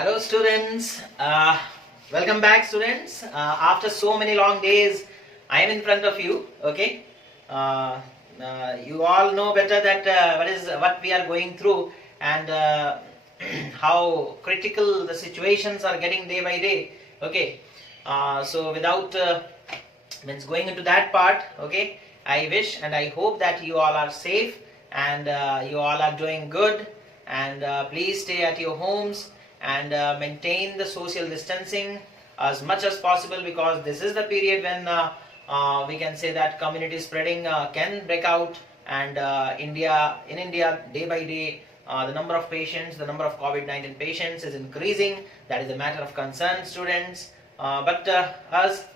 Hello students, welcome back students. After so many long days, I am in front of you. Okay, you all know better that what we are going through and how critical the situations are getting day by day. Okay, so without means going into that part, okay, I wish and I hope that you all are safe and you all are doing good, and please stay at your homes and maintain the social distancing as much as possible, because this is the period when we can say that community spreading can break out, and in India day by day the number of patients, the number of COVID-19 patients is increasing. That is a matter of concern, students. But as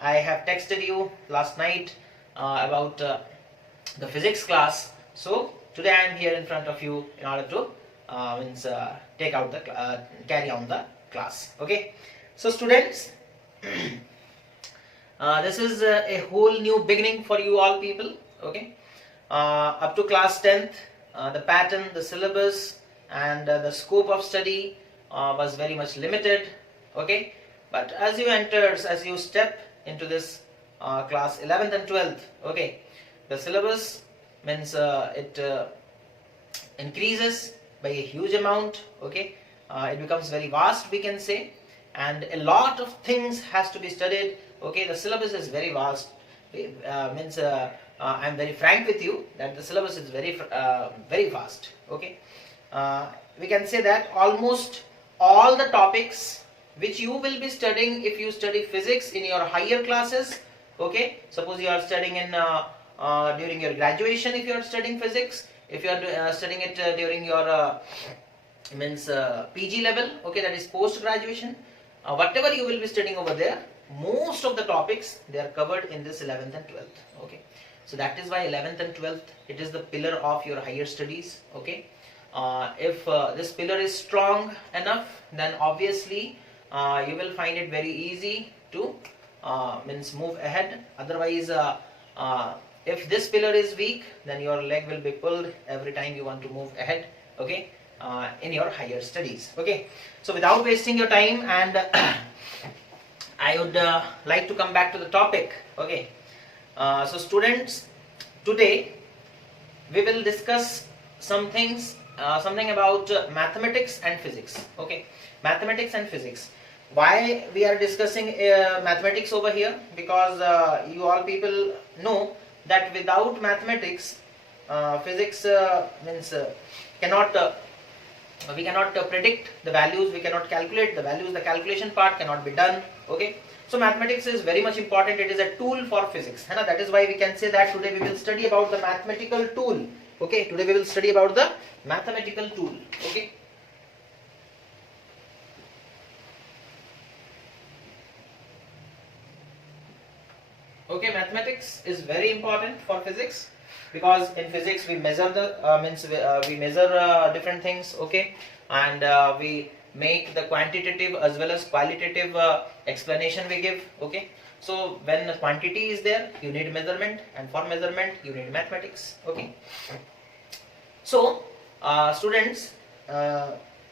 I have texted you last night about the physics class, so today I am here in front of you in order to carry on the class. Okay, so students, this is a whole new beginning for you all people. Okay, up to class 10th, the pattern, the syllabus and the scope of study was very much limited. Okay, but as you step into this class 11th and 12th, okay, the syllabus means it increases by a huge amount. Okay, it becomes very vast, we can say, and a lot of things has to be studied. Okay, the syllabus is very vast. I'm very frank with you that the syllabus is very vast. Okay, we can say that almost all the topics which you will be studying if you study physics in your higher classes. Okay, suppose you are studying in during your graduation, if you are studying physics, if you are studying it during your PG level, okay, that is post graduation, whatever you will be studying over there, most of the topics they are covered in this 11th and 12th. Okay, so that is why 11th and 12th, it is the pillar of your higher studies. Okay, if this pillar is strong enough, then obviously you will find it very easy to move ahead. Otherwise, if this pillar is weak, then your leg will be pulled every time you want to move ahead. Okay, in your higher studies. Okay, so without wasting your time, and I would like to come back to the topic. Okay, so students, today we will discuss some things, something about mathematics and physics. Okay, mathematics and physics. Why we are discussing mathematics over here? Because you all people know that without mathematics, physics we cannot predict the values, we cannot calculate the values, the calculation part cannot be done. Okay, so mathematics is very much important. It is a tool for physics, and that is why we can say that today we will study about the mathematical tool. Okay, today we will study about the mathematical tool. Okay, okay, mathematics is very important for physics, because in physics we measure different things. Okay, and we make the quantitative as well as qualitative explanation we give. Okay, so when the quantity is there, you need measurement, and for measurement you need mathematics. Okay, so students,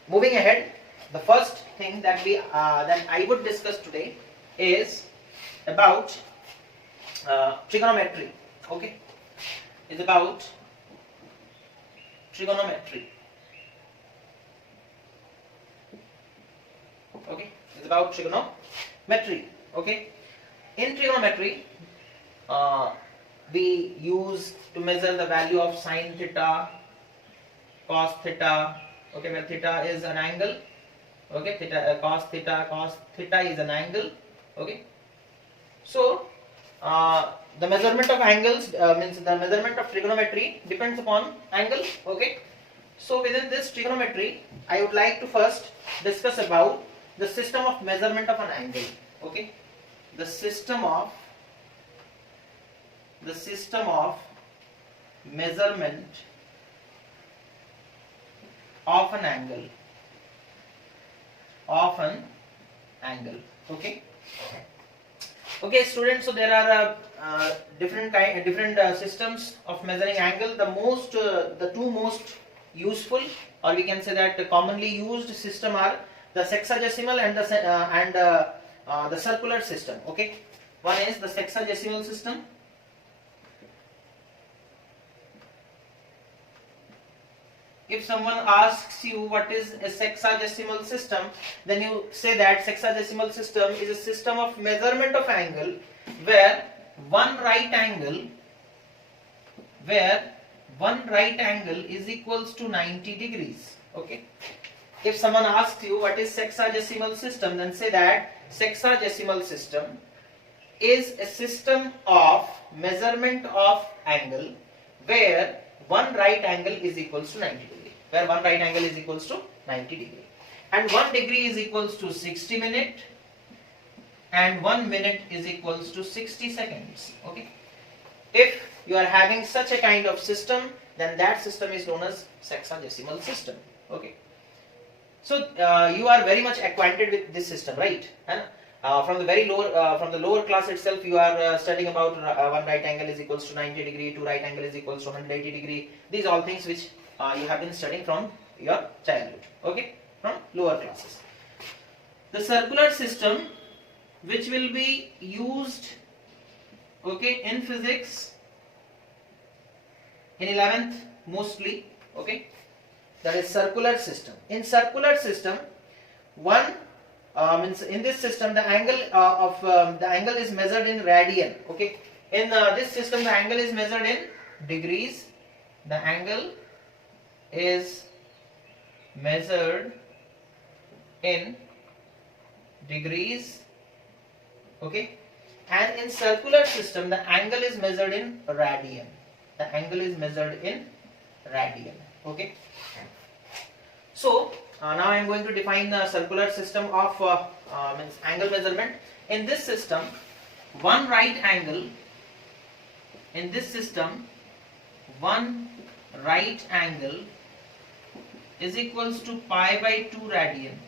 moving ahead, the first thing that I would discuss today is about trigonometry. Okay, it's about trigonometry. Okay, it's about trigonometry. Okay, in trigonometry we use to measure the value of sine theta, cos theta. Okay, where theta is an angle. Okay, cos theta is an angle. Okay, so the measurement of angles the measurement of trigonometry depends upon angle. Okay, so within this trigonometry, I would like to first discuss about the system of measurement of an angle. Okay, the system of measurement of an angle. Okay. Okay, students, so there are different systems of measuring angle. The two most useful, or we can say that the commonly used system are the sexagesimal and the circular system. Okay, one is the sexagesimal system. If someone asks you what is a sexagesimal system, then you say that sexagesimal system is a system of measurement of angle where one right angle is equals to 90 degrees. Okay. If someone asks you what is sexagesimal system, then say that sexagesimal system is a system of measurement of angle where one right angle is equals to 90 degree. Where one right angle is equals to 90 degree. And 1 degree is equals to 60 minutes and 1 minute is equals to 60 seconds. Okay. If you are having such a kind of system, then that system is known as sexagesimal system. Okay. So you are very much acquainted with this system, right? And from the very lower, from the lower class itself, you are studying about one right angle is equals to 90 degree, two right angle is equals to 180 degree. These are all things which you have been studying from your childhood. Okay, from lower classes. The circular system, which will be used, okay, in physics in 11th mostly. Okay. That is circular system. In circular system, one means in this system the angle the angle is measured in radian. Okay. In this system the angle is measured in degrees. The angle is measured in degrees. Okay. And in circular system the angle is measured in radian. The angle is measured in radian. Okay. So now I am going to define the circular system of means angle measurement. In this system, one right angle. In this system, one right angle is equals to pi by 2 radian.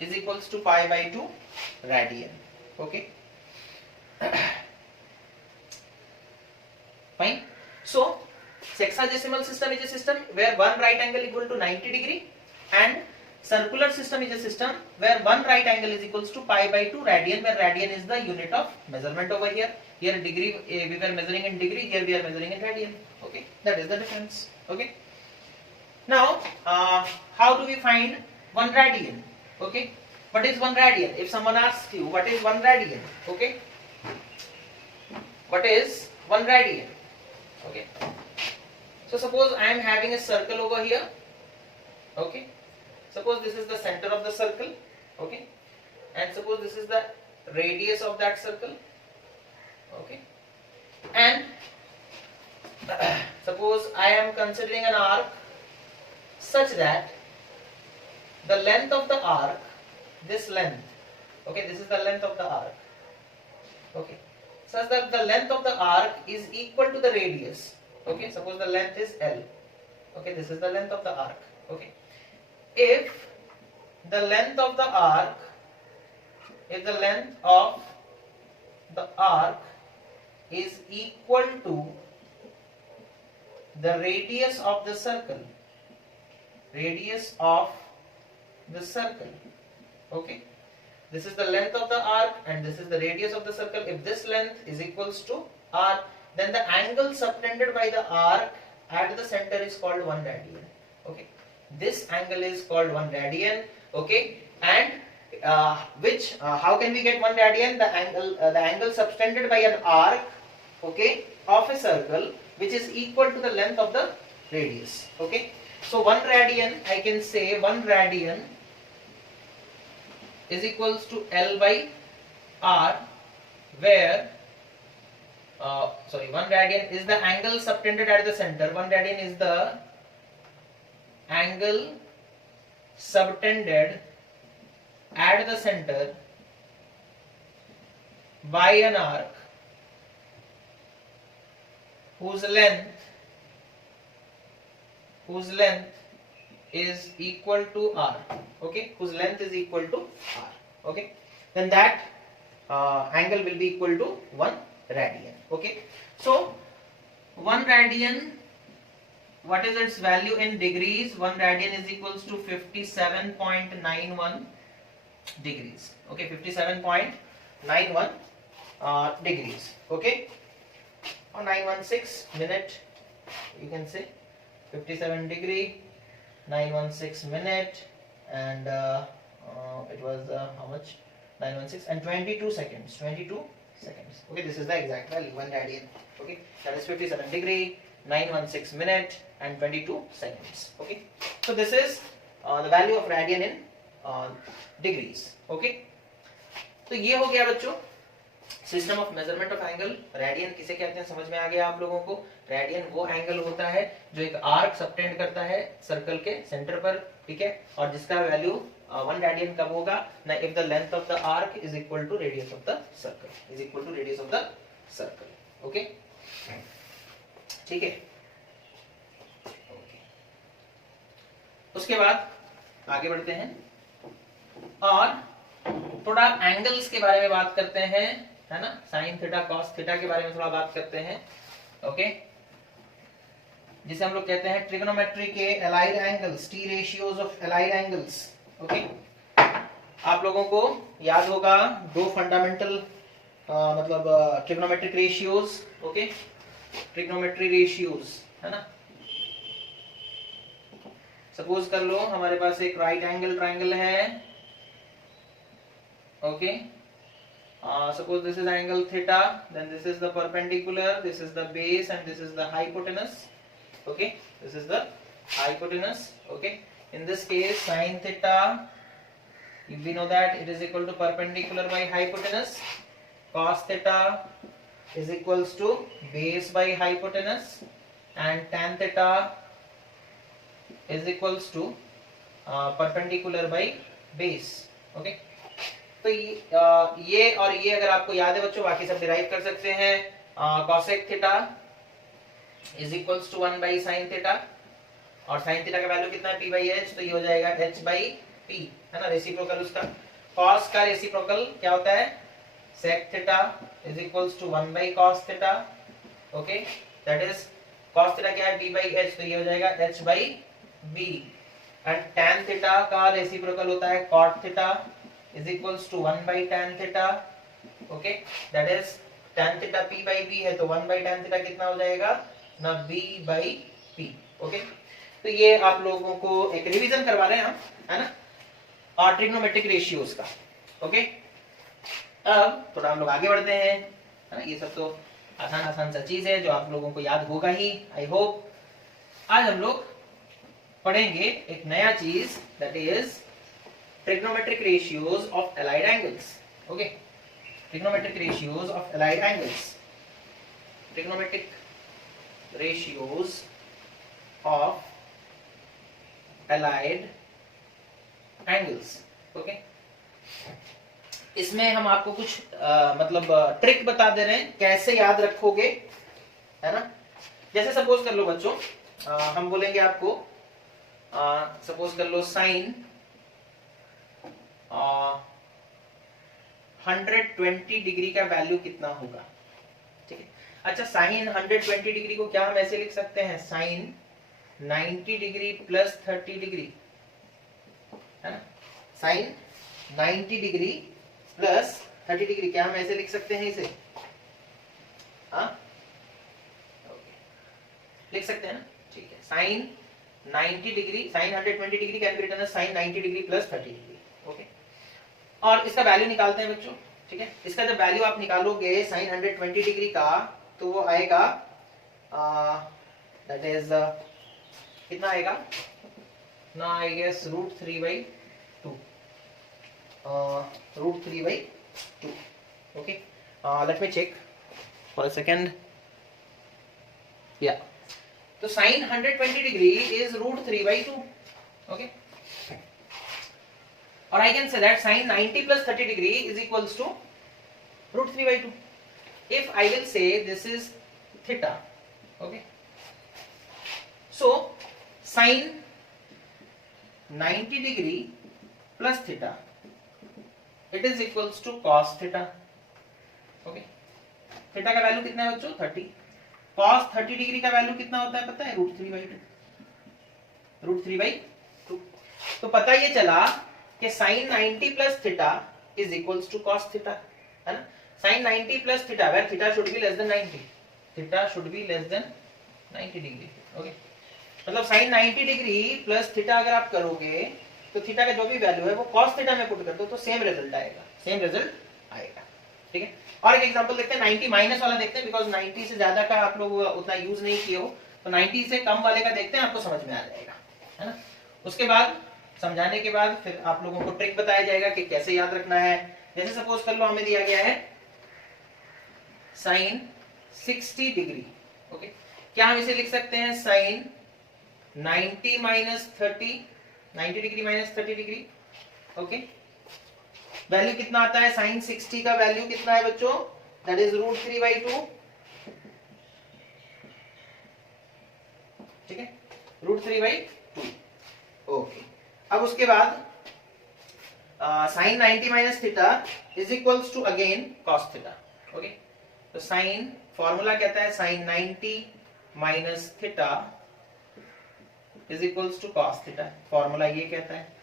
Is equals to pi by 2 radian. Okay. Fine. So sexagesimal system is a system where one right angle equal to 90 degree and circular system is a system where one right angle is equals to pi by 2 radian, where radian is the unit of measurement over here. Here degree we were measuring in degree, here we are measuring in radian. Okay, that is the difference. Okay. Now how do we find 1 radian? Okay, what is 1 radian? If someone asks you what is 1 radian, okay, what is 1 radian? Okay. So suppose I am having a circle over here. Okay. Suppose this is the center of the circle. Okay. And suppose this is the radius of that circle. Okay. And suppose I am considering an arc such that the length of the arc, this length, okay, this is the length of the arc. Okay. Such that the length of the arc is equal to the radius. Okay, suppose the length is L. Okay, this is the length of the arc. Okay, if the length of the arc, is equal to the radius of the circle, okay, this is the length of the arc and this is the radius of the circle. If this length is equals to r, then the angle subtended by the arc at the center is called 1 radian. Okay, this angle is called 1 radian. Okay, and how can we get 1 radian? The angle subtended by an arc, okay, of a circle which is equal to the length of the radius. Okay, so 1 radian, I can say 1 radian is equals to L by R, where 1 radian is the angle subtended at the center. 1 radian is the angle subtended at the center by an arc whose length is equal to r. Okay, whose length is equal to r. Okay, then that angle will be equal to 1 radian. Okay, so 1 radian what is its value in degrees? 1 radian is equals to 57.91 degrees. Okay, 57.91 degrees. Okay, or 916 minute, you can say 57 degree 916 minute, and it was how much? 916 and 22 seconds. 22 seconds. Okay, this is the exact value, 1 radian. Okay, that is 57 degree 916 minute and 22 seconds. Okay, so this is the value of radian in degrees. Okay, तो ये हो गया बच्चों system of measurement of angle. Radian किसे कहते हैं समझ में आ गया आप लोगों को. रेडियन वो एंगल होता है जो एक आर्क सबटेंड करता है सर्कल के सेंटर पर, ठीक है, और जिसका वैल्यू 1 रेडियन कब होगा ना, if the length of the arc is equal to radius of the circle, is equal to radius of the circle. Okay, ठीक है. उसके बाद आगे बढ़ते हैं और थोड़ा एंगल्स के बारे में बात करते हैं, है ना. साइन थीटा कॉस थीटा के बारे में थोड़ा बात करते हैं. ओके, जिसे हम लोग कहते हैं ट्रिग्नोमेट्री के allied angles, T ratios of allied angles. Okay, आप लोगों को याद होगा दो फंडामेंटल मतलब trigonometric ratios. Okay, trigonometry ratios, है ना. सपोज कर लो हमारे पास एक राइट एंगल ट्रायंगल है. Okay, suppose this is angle theta, then this is the perpendicular, this is the base, and this is the hypotenuse. Okay, this is the hypotenuse. Okay, in this case sin theta, we know that it is equal to perpendicular by hypotenuse. Cos theta is equals to base by hypotenuse, and tan theta is equals to perpendicular by base. Okay, तो ये और ये अगर आपको याद है बच्चों, बाकी सब डिराइव कर सकते हैं. cosec theta is equals to 1 by sin theta, और sin थीटा का वैल्यू कितना है p बाई h, तो ये हो जाएगा h बाई p, है ना, रेसिप्रोकल उसका. cos का रेसिप्रोकल क्या होता है, sec theta is equals to 1 by cos theta. Okay, that is cos theta क्या है b बाई h, तो ये हो जाएगा h by b. And tan theta का रेसिप्रोकल होता है cot theta is equals to 1 by tan theta. Okay, that is tan theta p by b है, तो 1 by tan theta कितना हो जाएगा ना, b by p. Okay, तो ये आप लोगों को एक रिवीजन करवा रहे हैं हम, है ना, और ट्रिग्नोमेट्रिक रेशियोज का. ओके, अब थोड़ा हम लोग आगे बढ़ते हैं, है ना. ये सब तो आसान आसान सा चीज है जो आप लोगों को याद होगा ही, आई होप. आज हम लोग पढ़ेंगे एक नया चीज, that is trigonometric ratios of allied angles. Okay, trigonometric ratios of allied angles. Trigonometric ratios of allied angles. Okay, इसमें हम आपको कुछ मतलब ट्रिक बता दे रहे हैं कैसे याद रखोगे, है ना. जैसे सपोज कर लो बच्चों, हम बोलेंगे आपको, सपोज कर लो साइन 120 डिग्री का वैल्यू कितना होगा. ठीक है, अच्छा, साइन 120 डिग्री को क्या हम ऐसे लिख सकते हैं, साइन 90 डिग्री प्लस 30 डिग्री, है ना. साइन 90 डिग्री प्लस 30 डिग्री क्या हम ऐसे लिख सकते हैं इसे, हाँ, लिख सकते हैं ना. ठीक है, sine 90 degree, sine 120 degree can be written as sine 90 degree plus 30 degree. Okay, और इसका वैल्यू निकालते हैं बच्चों. ठीक है, इसका जब वैल्यू आप निकालोगे साइन 120 डिग्री का, तो वो आएगा दैट इज कितना आएगा ना, I guess √3/2, √3/2. Okay, let me check for a second. Yeah, तो sine 120 degree is √3/2. Okay, or I can say that sin 90 plus 30 degree is equals to √3/2. If I will say this is theta, okay, so sin 90 degree plus theta, it is equals to cos theta. Okay, theta का value कितना है बच्चों, 30. cos 30 degree का value कितना होता है पता है, √3/2. √3/2। तो पता ये चला कि sin 90 plus theta is equals to cos theta, है ना। sin 90 plus theta where theta should be less than 90, theta should be less than 90 degree. Okay, मतलब sin 90 डिग्री प्लस थीटा अगर आप करोगे तो थीटा का जो भी वैल्यू है वो cos थीटा में पुट कर दो तो सेम रिजल्ट आएगा, सेम रिजल्ट आएगा। ठीक है, और एक एग्जांपल देखते हैं 90 माइनस वाला देखते हैं, बिकॉज 90 से ज्यादा का आप लोग उतना यूज नहीं किए हो, तो 90 से कम वाले का देखते हैं, आपको समझ में आ जाएगा, है ना। उसके बाद समझाने के बाद फिर आप लोगों को ट्रिक बताया जाएगा कि कैसे याद रखना है। जैसे सपोज कर लो हमें दिया गया है sin 60 डिग्री। ओके, क्या हम इसे लिख सकते हैं sin 90 minus 30, 90 degree minus 30 degree. Okay, value कितना आता है sin 60 का वैल्यू कितना है बच्चों, दैट इज √3/2। ठीक है, √3/2। ओके, अब उसके बाद sin 90 minus theta is equals to again cos theta. Okay, तो sin फॉर्मूला कहता है sin 90 minus theta is equals to cos theta, formula ये कहता है।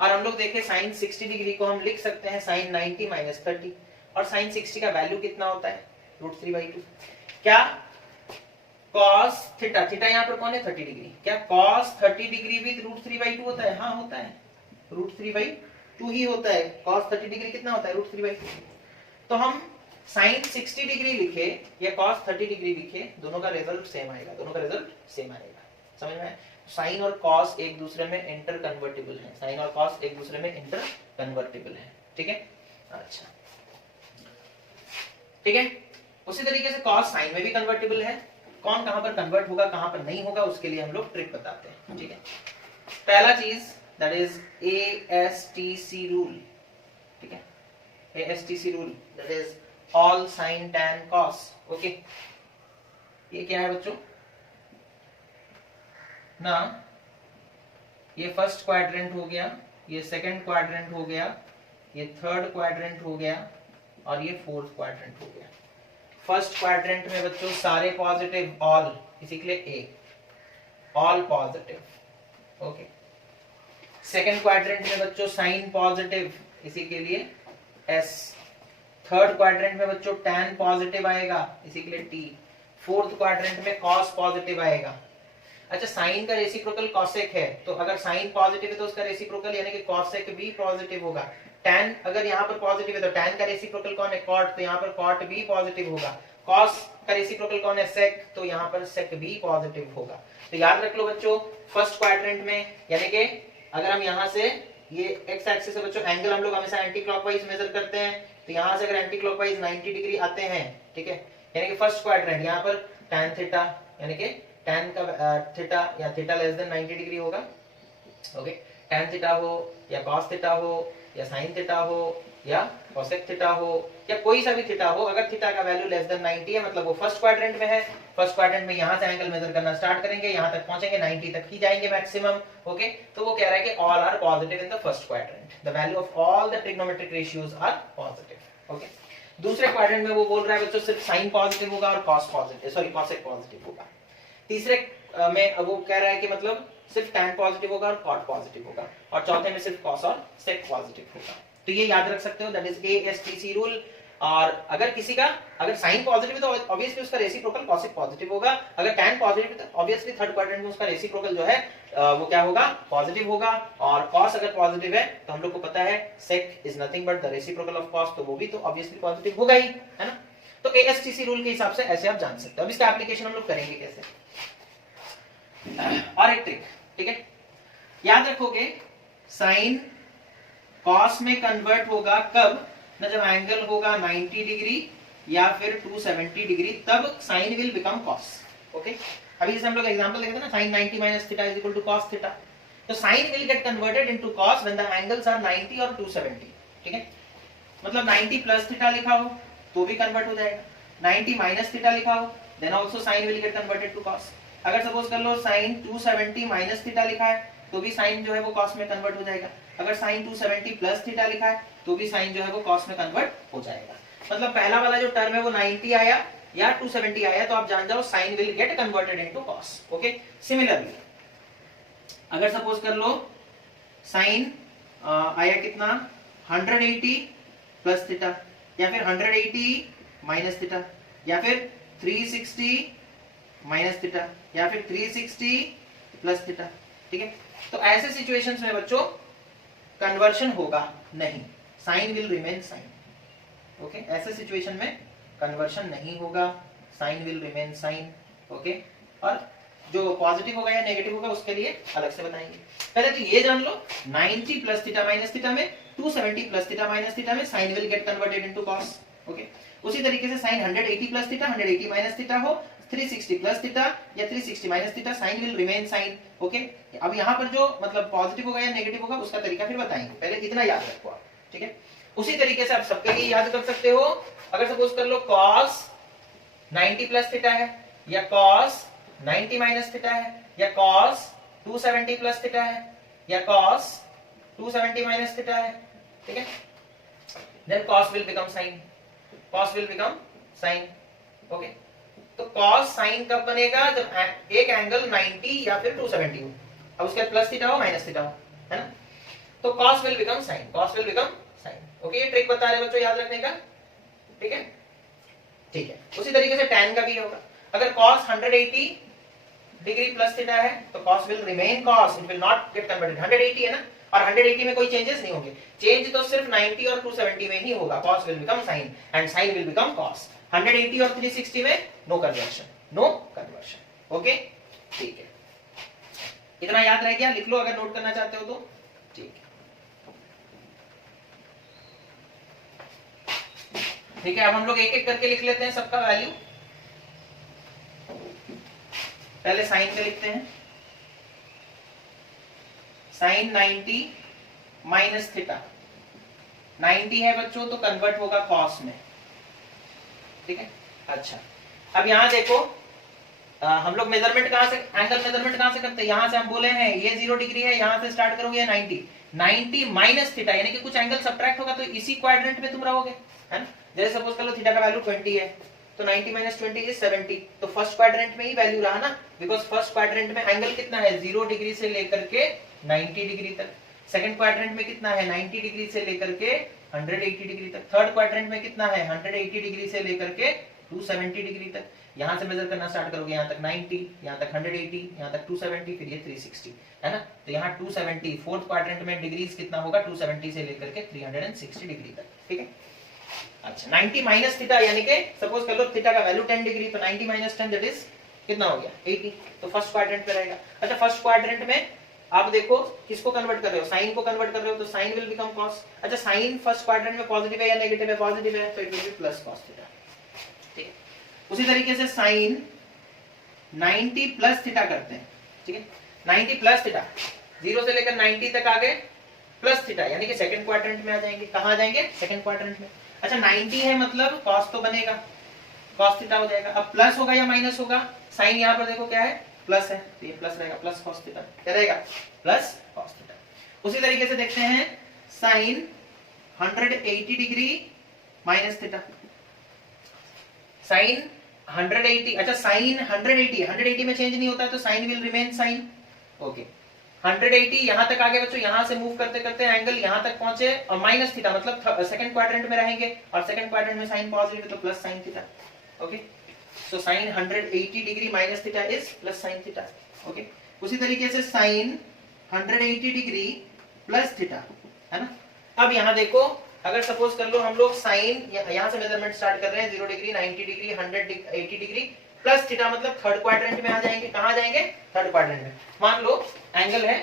और हम लोग देखें sin 60 डिग्री को हम लिख सकते हैं sin 90 माइनस 30, और sin 60 का वैल्यू कितना होता है √3/2। क्या cos थीटा, थीटा यहाँ पर कौन है 30 डिग्री, क्या cos 30 डिग्री विद √3/2 होता है? हाँ होता है, √3/2 ही होता है। cos 30 डिग्री कितना होता है √3/2। तो हम sin 60 डिग्री लिखे या cos 30 डिग्री लिखे, दोनों का रिजल्ट सेम आएगा, दोनों का रिजल्ट सेम आएगा। समझ में आया? साइन और कॉस एक दूसरे में इंटर कन्वर्टिबल है, साइन और कॉस एक दूसरे में इंटर कन्वर्टिबल है। ठीक है, अच्छा ठीक है। उसी तरीके से कॉस साइन में भी कन्वर्टिबल है, कौन कहां पर कन्वर्ट होगा कहां पर नहीं होगा उसके लिए हम लोग ट्रिक बताते हैं। ठीक है, पहला चीज दैट इज ASTC रूल। ठीक है, ASTC rule that is all sign tan cos. Okay, ये क्या है बच्चों ना, ये फर्स्ट क्वाड्रेंट हो गया, ये सेकंड क्वाड्रेंट हो गया, ये थर्ड क्वाड्रेंट हो गया, और ये फोर्थ क्वाड्रेंट हो गया। फर्स्ट क्वाड्रेंट में बच्चों सारे पॉजिटिव, ऑल, इसी के लिए A, all positive. Okay, second quadrant में बच्चों साइन पॉजिटिव, इसी के लिए एस। थर्ड क्वाड्रेंट में बच्चों टैन पॉजिटिव आएगा, इसी के लिए टी। फोर्थ क्वाड्रेंट में कॉस पॉजिटिव आएगा। अच्छा, साइन का रेसिप्रोकल कॉसेक है, तो अगर साइन पॉजिटिव है तो उसका रेसिप्रोकल यानी कि कॉसेक भी पॉजिटिव होगा। टैन अगर यहाँ पर पॉजिटिव है तो टैन का रेसिप्रोकल कौन है कॉट, तो यहाँ पर कॉट भी पॉजिटिव होगा। कॉस का रेसिप्रोकल कौन है सेक, तो यहाँ पर सेक भी पॉजिटिव होगा। तो याद रख लो बच्चों, फर्स्ट क्वाड्रेंट में यानी कि अगर हम यहाँ से ये एक्स एक्सिस से बच्चों एंगल हम लोग हमेशा एंटी क्लॉकवाइज मेजर करते हैं, तो यहाँ से अगर एंटी क्लॉकवाइज 90 डिग्री आते हैं, ठीक है, यानी कि फर्स्ट क्वाड्रेंट यहाँ पर टैन थीटा यानी कि टैन का थीटा या थीटा लेस देन 90 डिग्री होगा। ओके, टैन थीटा हो या कॉस थीटा हो या साइन थीटा हो या कोसेक थीटा हो या कोई सा भी थीटा हो, अगर थीटा का वैल्यू लेस देन 90 है मतलब वो फर्स्ट क्वाड्रेंट में है। फर्स्ट क्वाड्रेंट में यहां से एंगल मेजर करना स्टार्ट करेंगे, यहां तक पहुंचेंगे 90 तक ही जाएंगे मैक्सिमम। ओके, तो वो कह रहा है कि all are positive in the first quadrant, the value of all the trigonometric ratios are positive. Okay, दूसरे क्वाड्रेंट में वो बोल रहा है बच्चों सिर्फ साइन पॉजिटिव होगा और cos positive, sorry cosec positive होगा। तीसरे में वो कह रहा है कि मतलब सिर्फ टैन पॉजिटिव होगा और कॉट पॉजिटिव होगा, और चौथे में सिर्फ कॉस और सेक पॉजिटिव होगा। तो ये याद रख सकते हो, दैट इज ASTC रूल। और अगर किसी का अगर साइन पॉजिटिव है तो ऑब्वियसली उसका रेसिप्रोकल कॉसेक पॉजिटिव होगा, अगर टैन पॉजिटिव है तो ऑब्वियसली थर्ड क्वाड्रेंट में उसका रेसिप्रोकल जो है वो क्या होगा पॉजिटिव होगा, और कॉस अगर पॉजिटिव है तो हम लोग को पता है sec is nothing but the reciprocal of cos, तो वो भी तो ऑब्वियसली पॉजिटिव होगा ही, है ना। तो ASTC रूल के हिसाब से ऐसे आप जान सकते हो। अब इसका एप्लीकेशन हम लोग करेंगे कैसे, और एक ट्रिक, ठीक है, याद रखोगे साइन कॉस में कन्वर्ट होगा कब ना, जब एंगल होगा 90 डिग्री या फिर 270 डिग्री, तब sine will become cos. Okay, अभी जैसे हम लोग एग्जांपल देखे थे ना, sine 90 minus theta is equal to cos theta, तो sine will get converted into cos when the angles are 90 और 270। ठीक है, मतलब 90 प्लस थीटा लिखा हो तो भी कन्वर्ट हो जाएगा, 90 माइनस थीटा लिखा हो then also sine will get converted to cos. अगर सपोज कर लो साइन 270 माइनस थीटा लिखा है तो भी साइन जो है वो कॉस में कन्वर्ट हो जाएगा, अगर साइन 270 प्लस थीटा लिखा है तो भी साइन जो है वो कॉस में कन्वर्ट हो जाएगा। मतलब पहला वाला जो टर्म है वो 90 आया या 270 आया तो आप जान जाओ sine will get converted into cos. Okay, similarly अगर सपोज कर लो साइन आया कितना 180 प्लस थीटा, या फिर 180 माइनस थीटा, या फिर 360 माइनस थीटा, या फिर 360 प्लस थीटा, ठीक है। तो ऐसे सिचुएशंस में बच्चों कन्वर्शन होगा नहीं, sine will remain sine, okay. ऐसे सिचुएशन में कन्वर्शन नहीं होगा, sine will remain sine, okay. और जो पॉजिटिव होगा या नेगेटिव होगा उसके लिए अलग से बताएंगे। पहले तो ये जान लो 90 प्लस थीटा माइनस थीटा में 270 प्लस थीटा माइनस थीटा में sine will get converted into cos, okay. उसी तरीके से sine 180 plus theta 180 minus theta हो, 360 प्लस थीटा या 360 minus theta, sine will remain sine, okay. अब यहाँ पर जो मतलब पॉजिटिव होगा या नेगेटिव होगा उसका तरीका फिर बताएंगे, पहले इतना याद रखो आप, ठीक है। उसी तरीके से आप सबके लिए याद कर सकते हो। अगर सपोज कर लो cos 90 प्लस थीटा है, या cos 90 माइनस थीटा है, या cos 270 प्लस थीटा है, या cos 270 माइनस थीटा है, ठीक है। Then cos will become sine, cos will become sine, okay. तो cos साइन कब बनेगा, जब एक एंगल 90 या फिर 270 हो, अब उसके बाद प्लस थीटा हो माइनस थीटा हो, है ना। तो cos will become sine, cos will become sine, okay. ये ट्रिक बता रहे बच्चों याद रखने का, ठीक है, ठीक है। उसी तरीके से tan का भी होगा, अगर cos 180 डिग्री प्लस थीटा है तो cos will remain cos, it will not get converted, 180 है ना, और 180 में कोई चेंजेस नहीं होंगे, चेंज तो सिर्फ 90 और 270 में ही होगा, cos will become sine and sine will become cos। 180 और 360 में no conversion, no conversion, okay, ठीक है। इतना याद रह गया, लिख लो अगर नोट करना चाहते हो तो, ठीक है, ठीक है। अब हम लोग एक एक करके लिख लेते हैं सबका वैल्यू। पहले साइन का लिखते हैं, साइन 90 माइनस थीटा, 90 है बच्चों तो कन्वर्ट होगा cos में, ठीक है। अच्छा, अब यहां देखो हम लोग मेजरमेंट कहां से, एंगल मेजरमेंट कहां से करते हैं, यहां से हम बोले हैं ये 0 डिग्री है, यहां से स्टार्ट करोगे 90 माइनस थीटा, यानी कि कुछ एंगल सब्ट्रैक्ट होगा तो इसी क्वाड्रेंट में तुम रहोगे, है ना। जैसे सपोज कर लो थीटा का वैल्यू 20 है तो 90 माइनस 20 इज 70, तो फर्स्ट क्वाड्रेंट में ही वैल्यू रहा ना, बिकॉज फर्स्ट क्वाड्रेंट में एंगल कितना है 0 डिग्री से लेकर के 90 डिग्री तक, सेकंड क्वाड्रेंट में कितना है 90 डिग्री से लेकर के 180 डिग्री तक, थर्ड क्वाड्रेंट में कितना है 180 डिग्री से लेकर के 270 डिग्री तक। यहां से मेजर करना स्टार्ट करोगे यहां तक 90, यहां तक 180, यहां तक 270, फिर ये 360, है ना। तो यहाँ 270 फोर्थ क्वाड्रेंट में डिग्रीज कितना होगा 270 से लेकर के 360 डिग्री तक, ठीक है। अच्छा, 90 माइनस थीटा यानी कि सपोज कर लो थीटा का वैल्यू 10 डिग्री, तो 90 माइनस 10 दैट इज कितना हो गया 80, तो फर्स्ट क्वाड्रेंट पे रहेगा। अच्छा, फर्स्ट क्वाड्रेंट में आप देखो किसको कन्वर्ट कर रहे हो, साइन को कन्वर्ट कर रहे हो, तो साइन विल बिकम cos। अच्छा, साइन फर्स्ट क्वाड्रेंट में पॉजिटिव है या नेगेटिव है, पॉजिटिव है, तो it will B plus cos theta, ठीक है। उसी तरीके से साइन 90 प्लस थीटा करते हैं, ठीक है। 90 प्लस थीटा 0 से लेकर 90 तक आ गए, प्लस थीटा यानी कि सेकंड क्वाड्रेंट में आ जाएंगे, कहां आ जाएंगे सेकंड क्वाड्रेंट में। अच्छा, 90 है मतलब cos तो बनेगा, cos थीटा हो जाएगा। अब प्लस होगा या माइनस होगा, साइन यहां पर देखो क्या है प्लस है, तो ये प्लस रहेगा, प्लस cos थीटा, क्या रहेगा प्लस cos थीटा। उसी तरीके से देखते हैं sine 180 degree minus theta, sine 180, अच्छा साइन 180 में चेंज नहीं होता है तो sine will remain sine, okay. 180 यहां तक आगे बच्चों, यहां से मूव करते करते एंगल यहां तक पहुंचे और माइनस थीटा मतलब सेकंड क्वाड्रेंट में रहेंगे, और सेकंड क्वाड्रेंट में साइन पॉजिटिव तो plus sine theta, okay. So sine 180 degree minus theta is plus sine theta, okay. उसी तरीके से साइन 180 डिग्री प्लस थीटा, है ना। अब यहां देखो अगर सपोज कर लो हम लोग साइन यहां से मेजरमेंट स्टार्ट कर रहे हैं 0 degree 90 degree 180 degree plus theta मतलब थर्ड क्वाड्रेंट में आ जाएंगे, कहां जाएंगे थर्ड क्वाड्रेंट में। मान लो एंगल है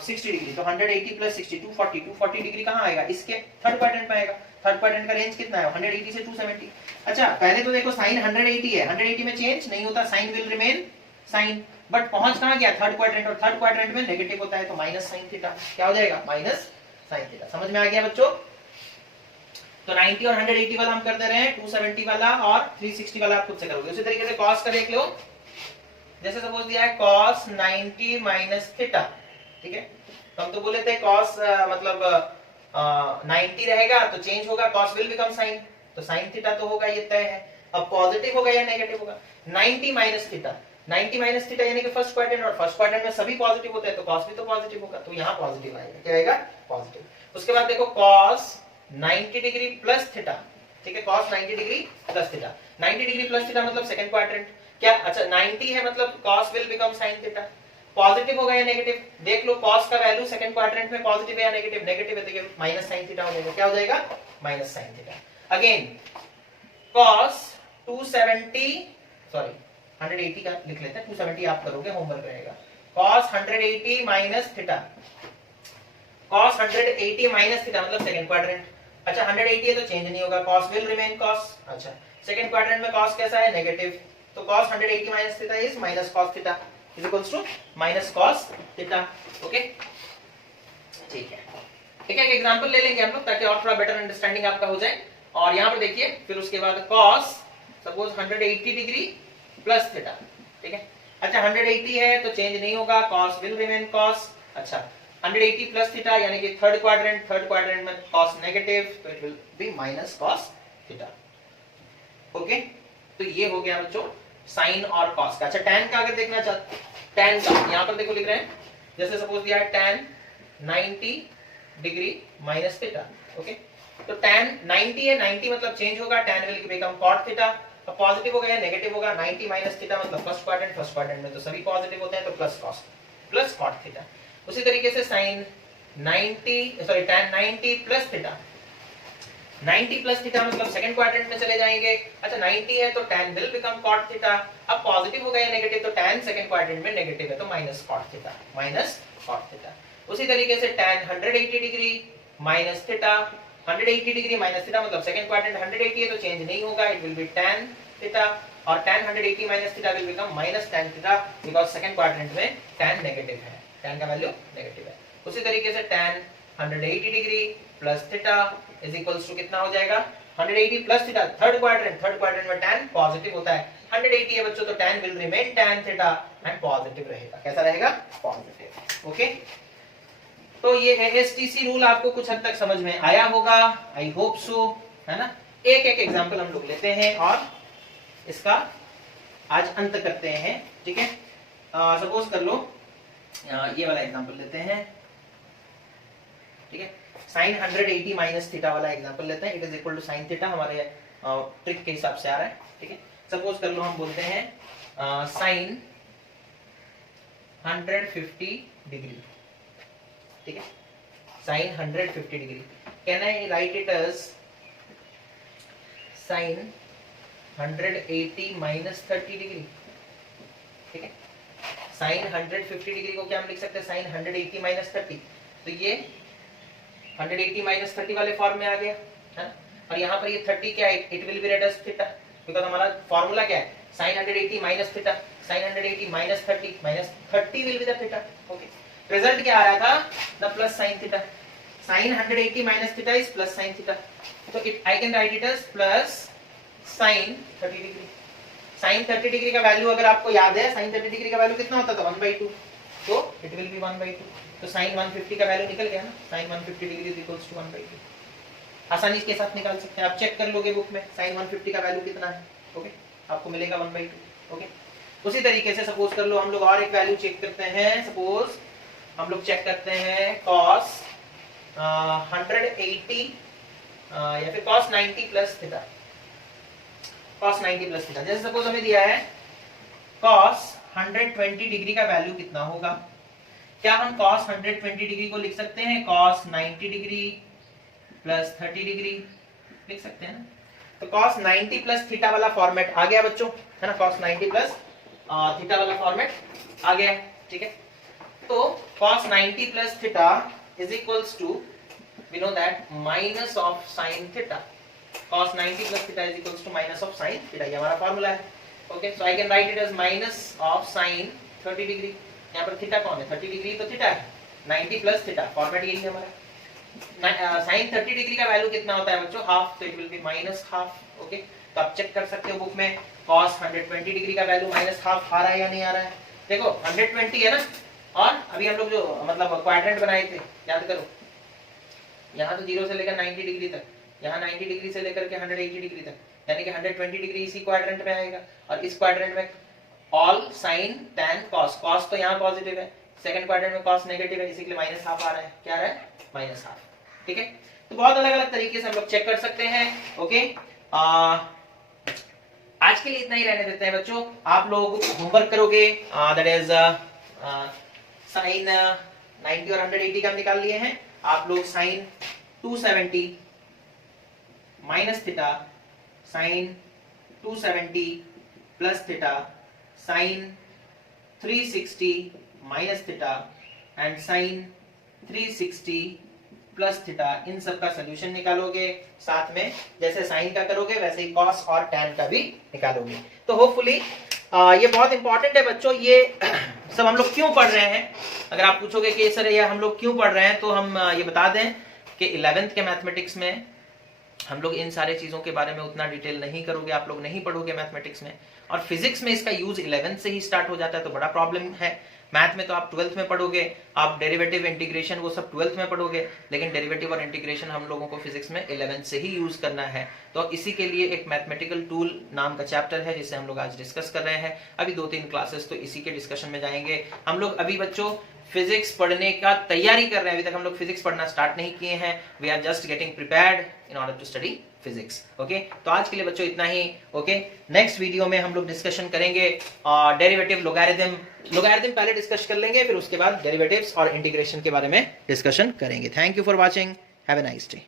60 डिग्री, तो 180 प्लस 60 240 डिग्री कहां आएगा इसके थर्ड क्वाड्रेंट में आएगा। थर्ड क्वाड्रेंट का रेंज कितना है 180 से 270। अच्छा, पहले तो देखो साइन 180 है, 180 में चेंज नहीं होता, sine will remain sine, but पहुंच कहां गया थर्ड क्वाड्रेंट, और थर्ड क्वाड्रेंट में नेगेटिव होता है तो माइनस साइन थीटा, क्या हो जाएगा माइनस साइन थीटा। समझ में आ गया बच्चों। तो 90 और 180 वाला हम कर दे रहे हैं, 270 वाला और 360 वाला आप खुद से करोगे। उसी तरीके से cos का देख लो, जैसे सपोज दिया है cos 90 माइनस थीटा, ठीक है। तो हम तो बोले थे cos मतलब 90 रहेगा तो चेंज होगा, cos विल बिकम साइन, तो साइन थीटा तो होगा, ये तय है। अब पॉजिटिव होगा या नेगेटिव होगा, 90 माइनस थीटा 90 माइनस थीटा यानी कि फर्स्ट क्वाड्रेंट, और फर्स्ट क्वाड्रेंट में सभी पॉजिटिव होते हैं तो cos भी तो पॉजिटिव होगा, तो यहाँ पॉजिटिव आएगा। क्या आएगा? पॉजिटिव। उसके बाद देखो cos 90 डिग्री प्लस थीटा, ठीक है, cos 90 degree plus theta. 90 degree plus theta मतलब सेकंड क्वाड्रेंट। क्या? अच्छा 90 है मतलब cos will become sin theta. Positive होगा या नेगेटिव? देख लो cos का वैल्यू सेकंड क्वाड्रेंट में पॉजिटिव है या नेगेटिव? नेगेटिव है, तो ये माइनस sin थीटा हो जाएगा। क्या हो जाएगा? Minus sin theta. Again cos 270 sorry 180 का लिख लेते हैं, 270 आप करोगे, होमवर्क रहेगा। cos 180 minus theta, cos 180 minus theta मतलब सेकंड क्वाड्रेंट। अच्छा 180 है तो चेंज नहीं होगा, cos विल रिमेन cos। अच्छा सेकंड क्वाड्रेंट में cos कैसा है? नेगेटिव, तो cos 180 minus theta is minus cos theta is equals to minus cos theta. Okay ठीक है, एक एक एग्जांपल ले लेंगे हम लोग ताकि और थोड़ा बेटर अंडरस्टैंडिंग आपका हो जाए। और यहाँ पर देखिए फिर उसके बाद cos suppose 180 degree plus theta, ठीक है। अच्छा 180 है तो चेंज नहीं होगा, cos विल रिमेन cos। अच्छा 180 प्लस थीटा यानी कि थर्ड क्वाड्रेंट में cos नेगेटिव, तो it will B minus cos theta. Okay तो ये हो गया बच्चों साइन और cos का। अच्छा tan का अगर देखना चाहते, tan का यहाँ पर देखो लिख रहे हैं, जैसे सपोज दिया है tan 90 degree minus theta. Okay तो tan 90 है, 90 मतलब चेंज होगा, tan will become cot theta. अब पॉजिटिव होगा या नेगेटिव होगा? 90 माइनस थीटा मतलब फर्स्ट क्वाड्रेंट में तो सभी पॉजिटिव होते हैं तो प्लस cot थीटा। उसी तरीके से sin 90 sorry tan 90 plus theta, 90 plus theta मतलब सेकंड क्वाड्रेंट में चले जाएंगे। अच्छा 90 है तो tan will become cot theta. अब पॉजिटिव होगा या नेगेटिव? तो tan सेकंड क्वाड्रेंट में नेगेटिव है तो माइनस cot थीटा। उसी तरीके से tan 180 degree minus theta, 180 degree minus theta मतलब सेकंड क्वाड्रेंट 180 है तो चेंज नहीं होगा, it will be tan theta. और tan 180 minus theta will become minus tan theta because second quadrant में tan नेगेटिव है, tan का वैल्यू नेगेटिव है। उसी तरीके से tan 180 degree plus theta is equals to कितना हो जाएगा? 180 प्लस थीटा, थर्ड क्वाड्रेंट में tan पॉजिटिव होता है, 180 है बच्चों तो tan will remain tan theta and positive रहेगा। कैसा रहेगा? पॉजिटिव। ओके तो ये है एसटीसी रूल, आपको कुछ हद तक समझ में आया होगा, आई होप सो, है ना। एक एक एग्जांपल हम लोग लेते हैं और इसका आज अंत करते हैं, ठीक है। सपोज कर लो ये वाला एग्जांपल लेते हैं, ठीक है। साइन 180 माइनस थीटा वाला एग्जांपल लेते हैं, it is equal to sine theta, हमारे ट्रिक के हिसाब से आ रहा है, ठीक है। सपोज कर लो हम बोलते हैं साइन 150 डिग्री, ठीक है, sine 150 degree. Can I write it as sine 180 minus 30 degree, ठीक है। साइन 150 डिग्री को क्या हम लिख सकते हैं? साइन 180 माइनस 30, तो ये 180 माइनस 30 वाले फॉर्म में आ गया, है ना। और यहाँ पर ये 30 क्या है? It will be read as theta, because हमारा फॉर्मूला क्या है? Sine 180 minus theta, sine 180 minus 30 will be the theta. Okay result क्या आ रहा था? The plus sine theta. Sine 180 minus theta is plus sine theta, तो it I can write it as plus sine 30 degree. Sine 30 degree का value अगर आपको याद है, साइन 30 डिग्री का वैल्यू कितना होता था? 1/2, तो इट विल बी 1/2। तो साइन 150 का वैल्यू निकल गया ना, sine 150 degree is equals to 1/2। आसानी के साथ निकाल सकते हैं, आप चेक कर लोगे बुक में साइन 150 का वैल्यू कितना है। ओके आपको मिलेगा 1/2। ओके उसी तरीके से सपोज कर लो हम लोग और एक वैल्यू चेक करते हैं, सपोज हम लोग चेक करते हैं cos 180 या फिर cos 90 plus theta, cos 90 plus theta. जैसे सपोज हमें दिया है cos 120 डिग्री का वैल्यू कितना होगा? क्या हम cos 120 डिग्री को लिख सकते हैं cos 90 डिग्री प्लस 30 डिग्री? लिख सकते हैं ना। तो cos 90 प्लस थीटा वाला फॉर्मेट आ गया बच्चों, है ना। cos 90 प्लस थीटा वाला फॉर्मेट आ गया, ठीक है। तो cos 90 plus theta is equals to, we know that minus of sin theta. cos 90 plus theta is equals to minus of sin theta, ये हमारा फॉर्मूला है। Okay so I can write it as minus of sin 30 degree. यहाँ पर theta कौन है? 30 degree तो theta है, 90 plus theta, format यही है हमारा। sin 30 डिग्री का वैल्यू कितना होता है बच्चों? हाफ, तो it will B minus half. Okay तो आप चेक कर सकते हो बुक में cos 120 डिग्री का वैल्यू माइनस हाफ आ रहा है या नहीं आ रहा है। देखो 120 है ना, और अभी हम लोग जो मतलब क्वाड्रेंट बनाए थे याद करो, यहाँ तो 0 से लेकर 90 डिग्री तक, यहाँ 90 डिग्री से लेकर के 180 डिग्री तक, यानी कि 120 डिग्री इसी क्वाड्रेंट में आएगा और इस क्वाड्रेंट में all sine tan cos, cos तो यहाँ पॉजिटिव है, सेकंड क्वाड्रेंट में cos नेगेटिव है, इसी के लिए माइनस हाफ आ रहा है, क्या आ रहा है, माइनस हाफ। ठीक है, तो बहुत अलग अलग तरीके से हम लोग चेक कर सकते हैं। ओके, आज के लिए इतना ही रहने देते हैं बच्चों। आप लोग होमवर्क करोगे, दैट इज साइन 90 और 180 का हम निकाल लिए हैं। आप लोग sine 270 minus theta, sine 270 plus theta, sine 360 minus theta and sine 360 plus theta, इन सब का सोल्यूशन निकालोगे। साथ में जैसे साइन का करोगे वैसे ही कॉस और टैन का भी निकालोगे। तो होपफुली ये बहुत इंपॉर्टेंट है बच्चों। ये सब हम लोग क्यों पढ़ रहे हैं, अगर आप पूछोगे कि सर ये हम लोग क्यों पढ़ रहे हैं, तो हम ये बता दें कि 11th के मैथमेटिक्स में हम लोग इन सारे चीजों के बारे में उतना डिटेल नहीं करोगे, आप लोग नहीं पढ़ोगे मैथमेटिक्स में। और फिजिक्स में इसका यूज 11th से ही स्टार्ट हो जाता है, तो बड़ा प्रॉब्लम है। मैथ में तो आप 12th में पढ़ोगे, आप डेरिवेटिव इंटीग्रेशन वो सब 12th में पढ़ोगे, लेकिन डेरिवेटिव और इंटीग्रेशन हम लोगों को फिजिक्स में 11th से ही यूज करना है। तो इसी के लिए एक मैथमेटिकल टूल नाम का चैप्टर है जिसे हम लोग आज डिस्कस कर रहे हैं। अभी 2-3 क्लासेस तो इसी के डिस्कशन में जाएंगे। हम लोग अभी बच्चों फिजिक्स पढ़ने का तैयारी कर रहे हैं, अभी तक हम लोग फिजिक्स पढ़ना स्टार्ट नहीं किए हैं। We are just getting prepared in order to study physics. Okay, तो आज के लिए बच्चों इतना ही। ओके, नेक्स्ट वीडियो में हम लोग डिस्कशन करेंगे डेरिवेटिव, लोगारिथम पहले डिस्कस कर लेंगे, फिर उसके बाद डेरिवेटिव्स और इंटीग्रेशन के बारे में डिस्कशन करेंगे। Thank you for watching, have a nice day.